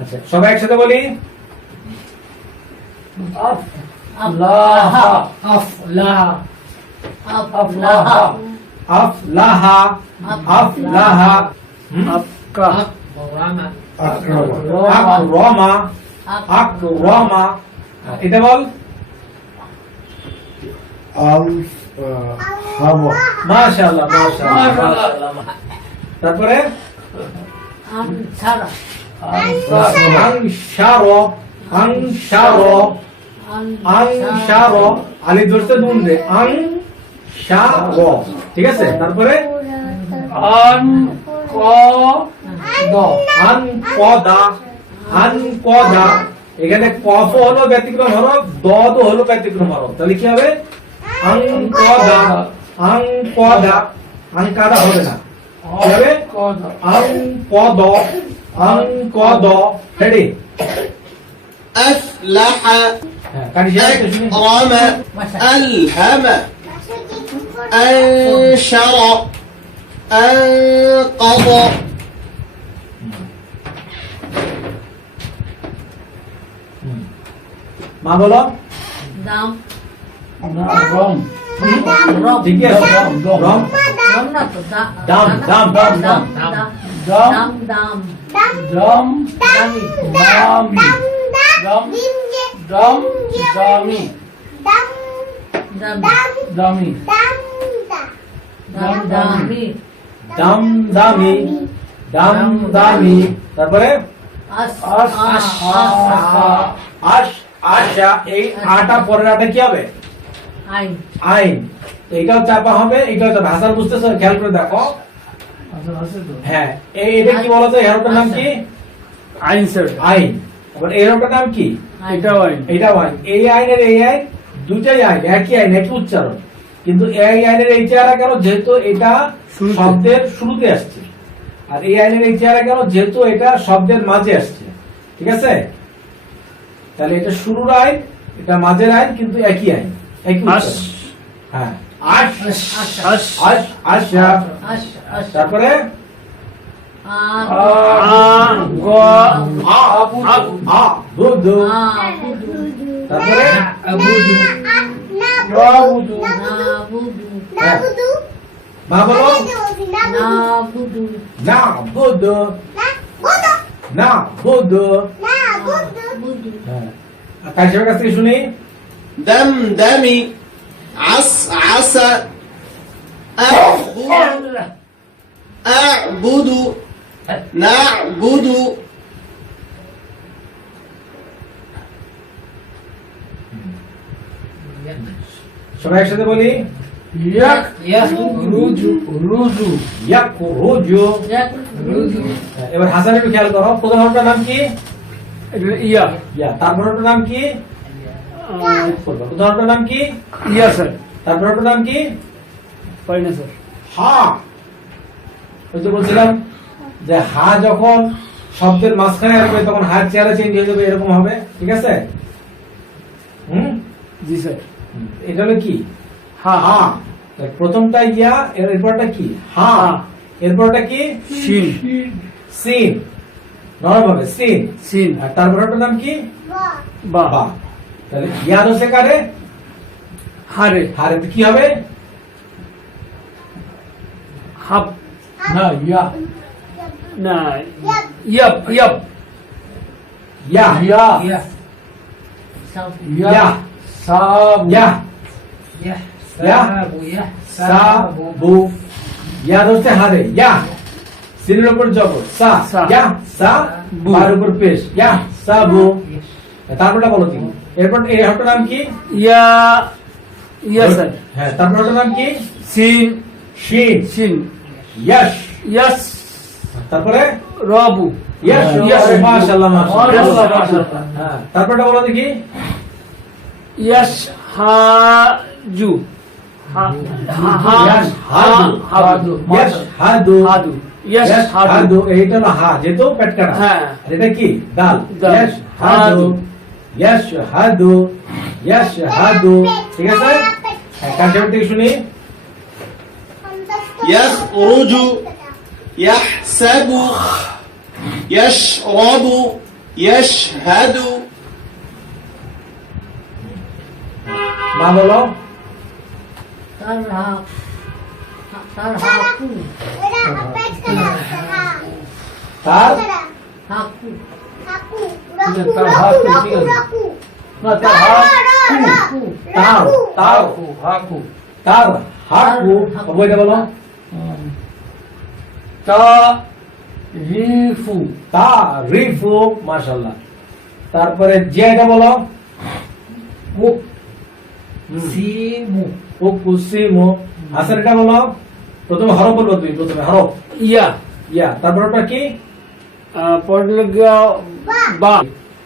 আচ্ছা সবাই একসাথে বলি Aflaha. Aflaha. Aflaha. আফলাহা আফলাহা Afka. আকরামা আকরামা এটা বল মাশাআল্লাহ মাশাআল্লাহ তারপরে Ansara. আনশারো আনশারো আনশারো আলি ধরতে নুন দে আনশারো ঠিক আছে তারপরে Anqada. আনকদা আনকদা এখানে কফ হলো ব্যতিক্রম হরফ দ তো হলো ব্যতিক্রম হরফ তাহলে কি হবে আনকদা আনকদা আনকাদা হবে না কি হবে Anqada. আনকদ আনকদ রেডি أفلح হ্যাঁ কাটি যাচ্ছে শুনি أكرم ألهم أنشر أنقض মা বলো Dam. Rom. ঠিক আছে রম Dam na to. Dam, dam, dam, Dam. Dam. Dam. Dam. Dam. Dami. Dami. Dam. Dam. Dami. Dam. Dami. Dam. Dami. দাম দামি দাম দামি তারপরে As. আশ আশা এই আটা পরের আটা কি হবে Ain. আইন তো এটাও চাপা হবে এটাও চাপা হাসান বুঝতেছো খেয়াল করে দেখো হ্যাঁ এটা কি বলতো এই হরফটার নাম কি Ain sir. আইন আবার এই হরফটার নাম কি Eta ain. এটাও আইন এই আইনের এই আইন দুটাই আইন একই আইন একই উচ্চারণ কিন্তু এই আইনের এই চেহারা কেন, যেহেতু এটা শুরুতে। শব্দের শুরুতে আসছে, আর এই আইনের এই চেহারা কেন, যেহেতু এটা শব্দের মাঝে আসছে। ঠিক আছে, তাহলে এটা শুরুর আইন, এটা মাঝের আইন, কিন্তু একই আইন, একই আশ উচ্চারণ। হ্যাঁ, আশ আশ আশ আশা। আশ আশ তারপরে আ আ গ বুধু। আবুদু তারপরে আবুদু রবুদু। নাবুদু হ্যাঁ। মা বলো নাবুদু না বুধু, না বুধু। বুদু হ্যাঁ, আর কাশেমের কাছ থেকে শুনি। دمدمي عسعس أعبد نعبد সবাই একসাথে বলি। রুজু রুজু ইয়াকরুজু। রুজু এবার হাসান একটু খেয়াল করো, প্রথম হরফটার নাম কি? ইয়া ইয়া। তারপর হরফটার নাম কি? প্রথম হরফটার নাম কি? ইয়া স্যার তারপর হরফটার নাম কি? পারি না স্যার হা। ওই যে বলছিলাম যে হা যখন শব্দের মাঝখানে আসবে তখন হার চেহারা চেঞ্জ হয়ে যাবে, এরকম হবে। ঠিক আছে? জি স্যার এটা হলো কি? হা হা। তার প্রথমটা ইয়া, এরপরটা কি? হা। হা। এরপরটা কি? শিন সিন। নরম হবে, সিন। সিন আর তারপরটার নাম কি? বা বা। তাহলে ইয়া হচ্ছে কারে? হারে হারে কি হবে? হাব না, ইয়া। না ইয়াব ইয়াব ইয়া ইয়া সাউথ ইয়া সাবু ইয়া ইয়া ইয়া ইয়া সাবু। ইয়া হচ্ছে হারে, ইয়া। সিনের উপর জবর সা, সা। ইয়া সা। বু। বার উপর পেশ, ইয়া সাবু। তারপরটা বলো তুমি। এরপর এই হরফটার নাম কি? ইয়া ইয়া স্যার হ্যাঁ, তারপর হরফটার নাম কি? সিন শিন। সিন ইয়াশ। ইয়াস তারপরে রবু ইয়াশ। ইয়াশ। মাশাআল্লাহ মাশাআল্লাহ। মাশাআল্লাহ। হ্যাঁ, তারপরটা বলো দেখি। ইয়াস হাজু ইয়াশ হাদু। হাদু ইয়াশ হাদু। হাদু ইয়াস ইয়াশ হাদু হাদু। এইটা হলো হা, যেহেতু পেট কাটা। হ্যাঁ। আর এটা কি? দাল। দাল। ইয়াশ হাদু। ইয়াশ হাদু। ইয়াশ হাদু। ঠিক আছে? হ্যাঁ, কার থেকে শুনি। يخرج يحسب يشرب يشهد মা বলো। তারহা তারহাকু তার হাকু না, তার হাকু। তার তার হাকু তার হাকু। বইটা বলো। তা রিফু তা রিফু। মাশাআল্লাহ। তারপরে জিয়াটা বলো। মুক সিমু কুসিমু। হাসান এটা বলো। প্রথমে হরফ বলবো তুমি, প্রথমে হরফ। ইয়া ইয়া। তারপর ওটা কি? পড়লে গিয়া বা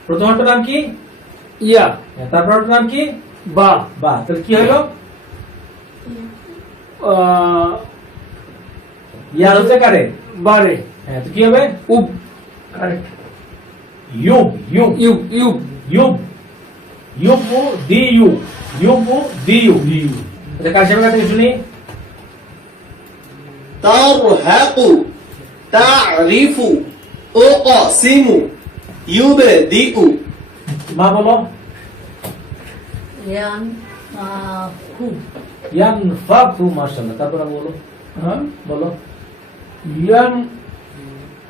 প্রথম হরফটার নাম কি? ইয়া তারপর ওটার নাম কি? বা বা। তাহলে কি হলো? ইয়া হচ্ছে কারে? বারে হ্যাঁ, তো কি হবে? উব কারেক্ট ইউব ইউব ইউব ইউব ইউব ইউবু দি ইউ ইউবু দি ইউ। আচ্ছা, কাশেমের কাছ থেকে শুনি। ترهق تعرف أقسم يبدئ মা বলো। ইয়ান কু ইয়ানফাকু। মাশাআল্লাহ। তারপর বলো। হ্যাঁ বলো। ইয়ান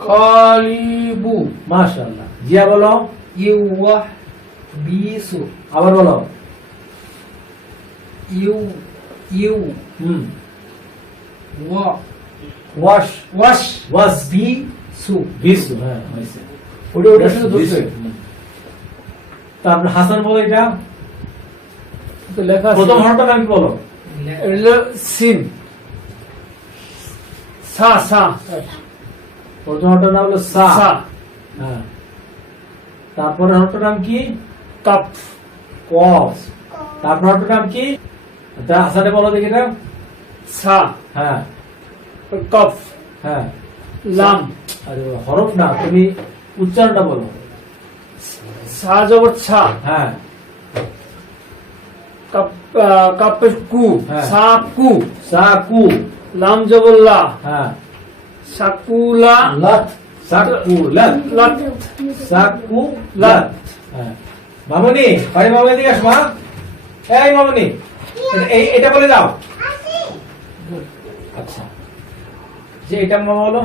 কালিবু মাশাআল্লাহ। জিয়া বলো। ইউওয়াহ বিসু আবার বলো। ইউ ইউ হুম। ওয়া ওয়াশ ওয়াশ ওয়াস বিসু বিসু। হ্যাঁ, হয়েছে। ওটা ওটার সাথে ধরছে হুম। তারপর হাসান বলো। এটা তো লেখা আছে প্রথম হরফটার নাম কি বলো? এটা সিন সা সা প্রথম হরফটার নাম হলো সা। সা হ্যাঁ। তারপরে হরফটার নাম কি? কাপ কফ। তারপর হরফটার নাম কি? আচ্ছা হাসানে বলো দেখি এটা। সা হ্যাঁ কফ হ্যাঁ। লাম আরে হরফ না, তুমি উচ্চারণটা বলো। সা জবর ছা হ্যাঁ কাপের কু হ্যাঁ। সা কু সাকু। লাম জবর লা হ্যাঁ সাকুলা লাত। সাকুলাত। লাত সাকুলাত। হ্যাঁ মামনি, ভাই মামনি দিকে আসো মা। এই মামনি, এটা বলে যাও। আচ্ছা যে এটা মামা বলো।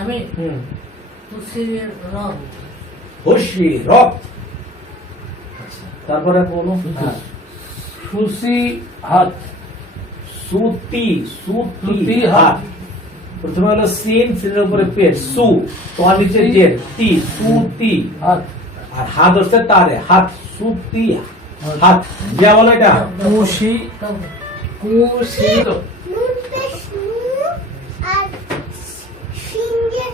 আমি হুম তুলসীর রং খুশি রব। আচ্ছা তারপরে বলো। হ্যাঁ সুসি হাত সুতি। সুতি সুতি হাত। হাত। প্রথমে হলো সিন, সিনের উপরে পেট, সু, তোমার নিচে জের, তি, সুতি। হাত আর হাত হচ্ছে তারে, হাত, সুতি হাত। যা বলো এটা। কুশি কুশি নুন পেশ নু আর সিংহে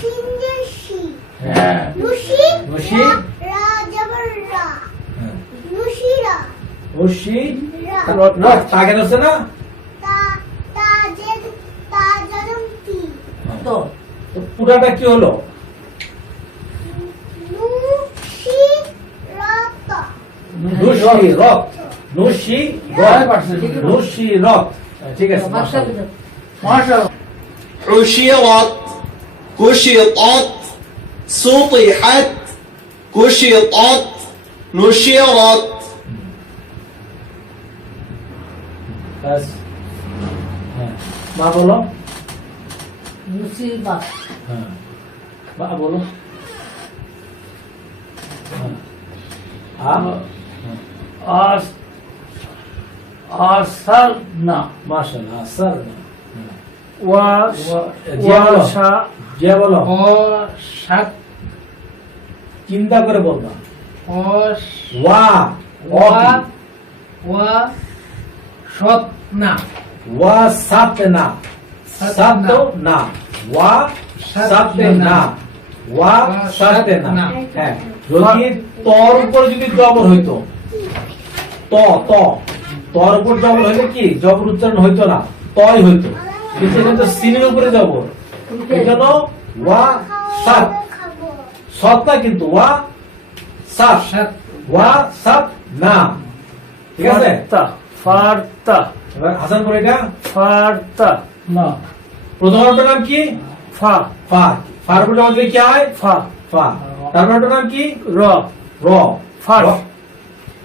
সিংহে শি হ্যাঁ নুশি নুশি। রা জবর রা নুশিরা খুশি রা রব। তা কেন হচ্ছে না? তা তাজেদ তাজরম তি তো তো পুরাটা কি হলো? নুশি রাতা নুশি রব। নুশি রব। নুশি রব। ঠিক আছে মাশাআল্লাহ। মাশাআল্লাহ حشرت كشطت سطحت كشطت نشرت ব্যাস। হ্যাঁ মা বলো। মুসিবত হ্যাঁ মা বলো। হ্যাঁ। আস আসাল না মাশাআল্লাহ। আসর না। ওয়া জিয়া বলো। ওয়া জিয়া বলো। ও সাত চিন্তা করে বলবা। ও ওয়া ওয়া ওয়া সত না ওয়া সাত না। সাত না। ওয়া সাত না। ওয়া সাত না। হ্যাঁ যদি তর উপর যদি জবর হইতো, তর উপর জবর হইলে কি জবর উচ্চারণ হইতো না, তয় হইতো। কিন্তু এখানে তো সিনের উপরে জবর, এই জন্য ওয়া সাত। খাবো সৎ না কিন্তু ওয়া সাত। ওয়া সাত না। ঠিক আছে। ফারতা ফারতা এবার হাসান করে এটা। ফারতা না প্রথম অর্থের নাম কি? ফা ফা। ফার উপর জবর দিলে কি হয়? ফা ফা। তারপর অর্থের নাম কি? র র। ফার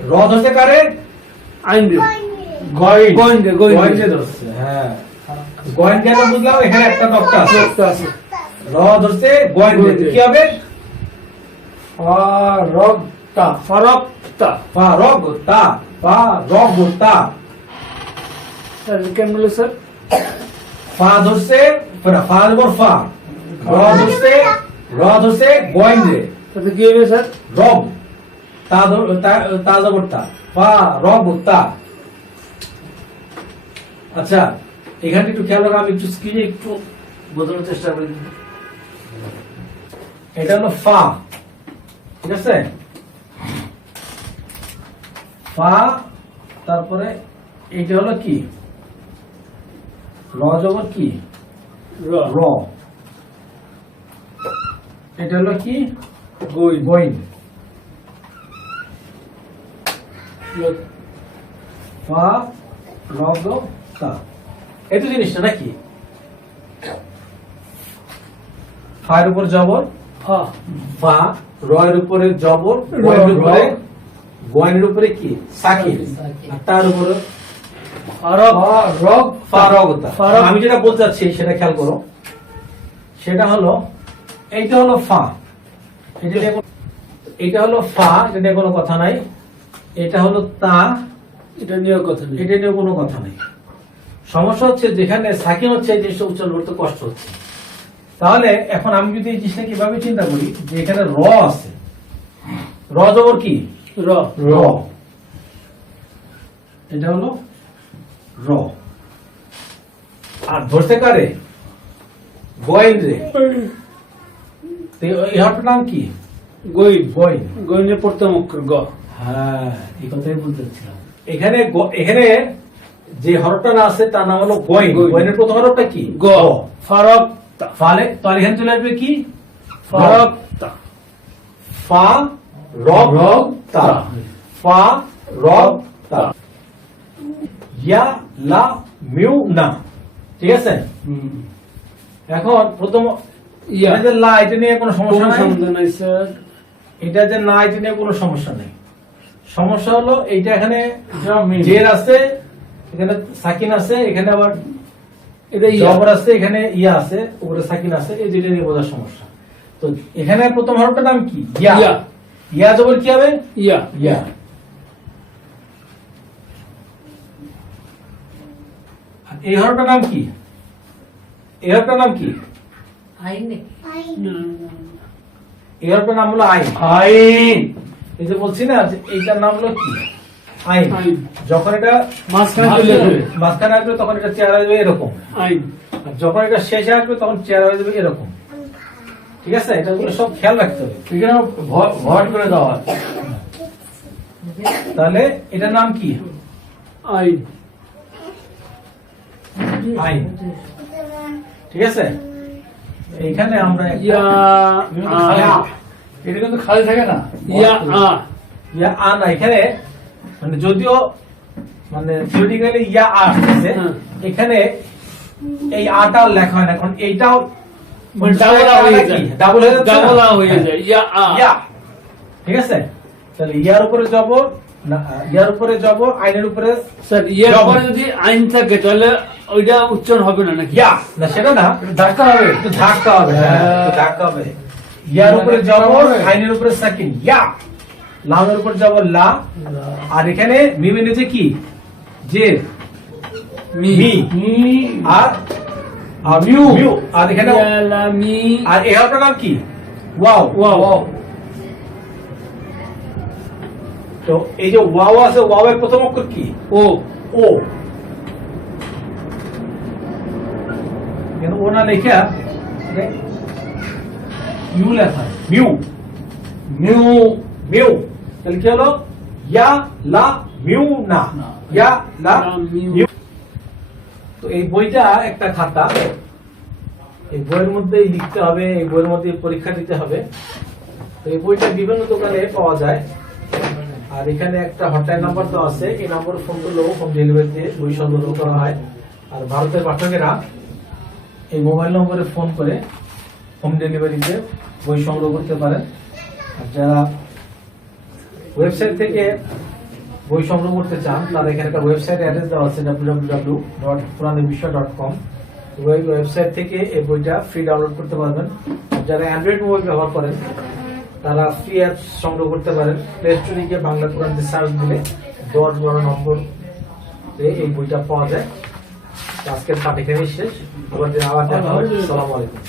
র ধরছে কারে? আইন গয়েন। গোয়েন্দে গয়েন্ডে ধরছে। হ্যাঁ গয়েন্ডে তো বুঝলাম, এখানে একটা নকটা আছে। আছে র ধরছে গয়েন্ডে, কি হবে? ফারকতা ফারকতা ফা রগ তা। ফা রগ তা। স্যার কেন বলে স্যার ফা ধরছে ফার উপর ফা। র ধরছে গয়েন্ডে, তাতে কি হবে স্যার রব। তা জবর তা। ফা রগ তা। আচ্ছা এখানে একটু খেয়াল রাখো, আমি একটু স্ক্রিনে একটু বোঝানোর চেষ্টা করি। এটা হলো ফা, ঠিক আছে? ফা, তারপরে এটা হলো কি? র জবর কি? র র। এটা হলো কি? গই গইন। ফা রগ তা। এই তো জিনিসটা নাকি? ফার উপর জবর, ফা ফা। রয়ের উপরে জবর, গয়েনের উপরে কি? সাকিন। আর তার উপরে ফারক রগ, ফারগতা। ফারগ। আমি যেটা বলতে চাচ্ছি সেটা খেয়াল করো। সেটা হলো এইটা হলো ফা, এটা হলো ফা, এটা নিয়ে কোনো কথা নাই। এটা হলো তা, এটা নিয়ে কথা নেই এটা নিয়ে কোনো কথা নেই। সমস্যা হচ্ছে যেখানে সাকিন হচ্ছে এই জিনিসটা উচ্চারণ করতে কষ্ট হচ্ছে। তাহলে এখন আমি যদি এই জিনিসটা কিভাবে চিন্তা করি যে এখানে র আছে, র জবর কি? র র। এটা হলো র। আর ধরতে কারে? গয়েন রে। এই হরফটার নাম কি? গই গয়েন। গইনে প্রথম অক্ষর গ হ্যাঁ, এই কথাই বলতে চাচ্ছিলাম। এখানে এখানে যে হরফটা না আছে তার নাম হলো গইন। গইন। গইনের প্রথম হরফটা কি? গ ফারাক্তা ফালে তো আর এখানে চলে আসবে কি? ফারাক্তা ফা রব রব তা, তা। ফা রব তা, ইয়া লা মিউ না। ঠিক আছে? এখন প্রথম ইয়া এটা যে লা, এটা নিয়ে কোনো সমস্যা কোন নাই। সমস্যা নাই স্যার এটা যে না, এটা নিয়ে কোনো সমস্যা নেই। সমস্যা হলো এইটা এখানে জামিন জের আছে, এখানে সাকিন আছে, এখানে আবার এটা ইয়া জবর আছে, এখানে ইয়া আছে, উপরে সাকিন আছে, এই দুইটা নিয়ে বোঝার সমস্যা। তো এখানে প্রথম হরফটার নাম কি? ইয়া। ইয়া ইয়া জবর কি হবে? ইয়া ইয়া। আর এই হরফটার নাম কি? এই হরফটার নাম কি? আইনে আইন এই হরফটার নাম হলো আইন। আইন এই যে বলছি না যে এইটার নাম হলো কি? আইন। আইন যখন এটা মাঝখানে চলে আসবে মাঝখানে আসবে তখন এটা চেহারা আসবে এরকম, আইন আর যখন এটা শেষে আসবে তখন চেহারা হয়ে যাবে এরকম। ঠিক আছে? এটা সব খেয়াল রাখতে হবে। এখানে ভট করে দেওয়া হয় তাহলে এটার নাম কি? আইন আইন। ঠিক আছে? এইখানে আমরা একটা- ইয়া এটা কিন্তু খালি থাকে না। ইয়া ইয়া আ না, এখানে মানে যদিও মানে থিওরিটিক্যালি ইয়া আ আছে, হ্যাঁ। এখানে এই আটা লেখা হয় না, কারণ এইটাও মানে ডাবল আ হয়ে যায় ডাবল হয়ে যাচ্ছে না? ডাবল আ হয়ে যায় ইয়া ইয়া। ঠিক আছে? তাহলে ইয়ার উপরে জবর না, ইয়ার উপরে জবর, আইনের উপরে স্যার ইয়ার জবর। পরে যদি আইন থাকে তাহলে ওইটা উচ্চারণ হবে না নাকি ইয়া না, সেটা না, ধাক্কা হবে একটু ধাক্কা হবে। হ্যাঁ, একটু ধাক্কা হবে। ইয়ার উপরে জবর, আইনের উপরে সাকিন ইয়া, লামের উপর জবর লা, আর এখানে মিমের নিচে কি? জের মি মি। মি আর আর মিউ মিউ, আর এখানে ইয়া লা মি আর এই হরফটার নাম কি? ওয়াও। ওয়াও তো এই যে ওয়াও আছে, ওয়াও এর প্রথম অক্ষর কি? ও ও। কেন ও না লেখা ইউ লেখা হয়। Mu mu mu. তাহলে কি হলো? ইয়া লা মিউ না, ইয়া লা মিউ। মিউ। তো এই বইটা একটা খাতা, এই বইয়ের মধ্যে লিখতে হবে, এই বইয়ের মধ্যে পরীক্ষা দিতে হবে। তো এই বইটা বিভিন্ন দোকানে পাওয়া যায়, আর এখানে একটা হটলাইন নাম্বার তো আছে, এই নাম্বার ফোন করলেও হোম ডেলিভারিতে বই সংগ্রহ করা হয়। আর ভারতের পাঠকেরা এই মোবাইল নম্বরে ফোন করে হোম ডেলিভারিতে বই সংগ্রহ করতে পারেন। আর যারা ওয়েবসাইট থেকে বই সংগ্রহ করতে চান তারা এখানে একটা ওয়েবসাইট অ্যাড্রেস দেওয়া আছে www.quranebiswa.com। ওই ওয়েবসাইট থেকে এই বইটা ফ্রি ডাউনলোড করতে পারবেন। আর যারা অ্যান্ড্রয়েড মোবাইল ব্যবহার করেন তারা ফ্রি অ্যাপ সংগ্রহ করতে পারেন। প্লে স্টোরে গিয়ে বাংলা কোরআন সার্চ দিলে 10-12 নম্বর এই বইটা পাওয়া যায়। আজকের পাঠ এখানেই শেষ। আবার দেখা হবে। আসসালামু আলাইকুম।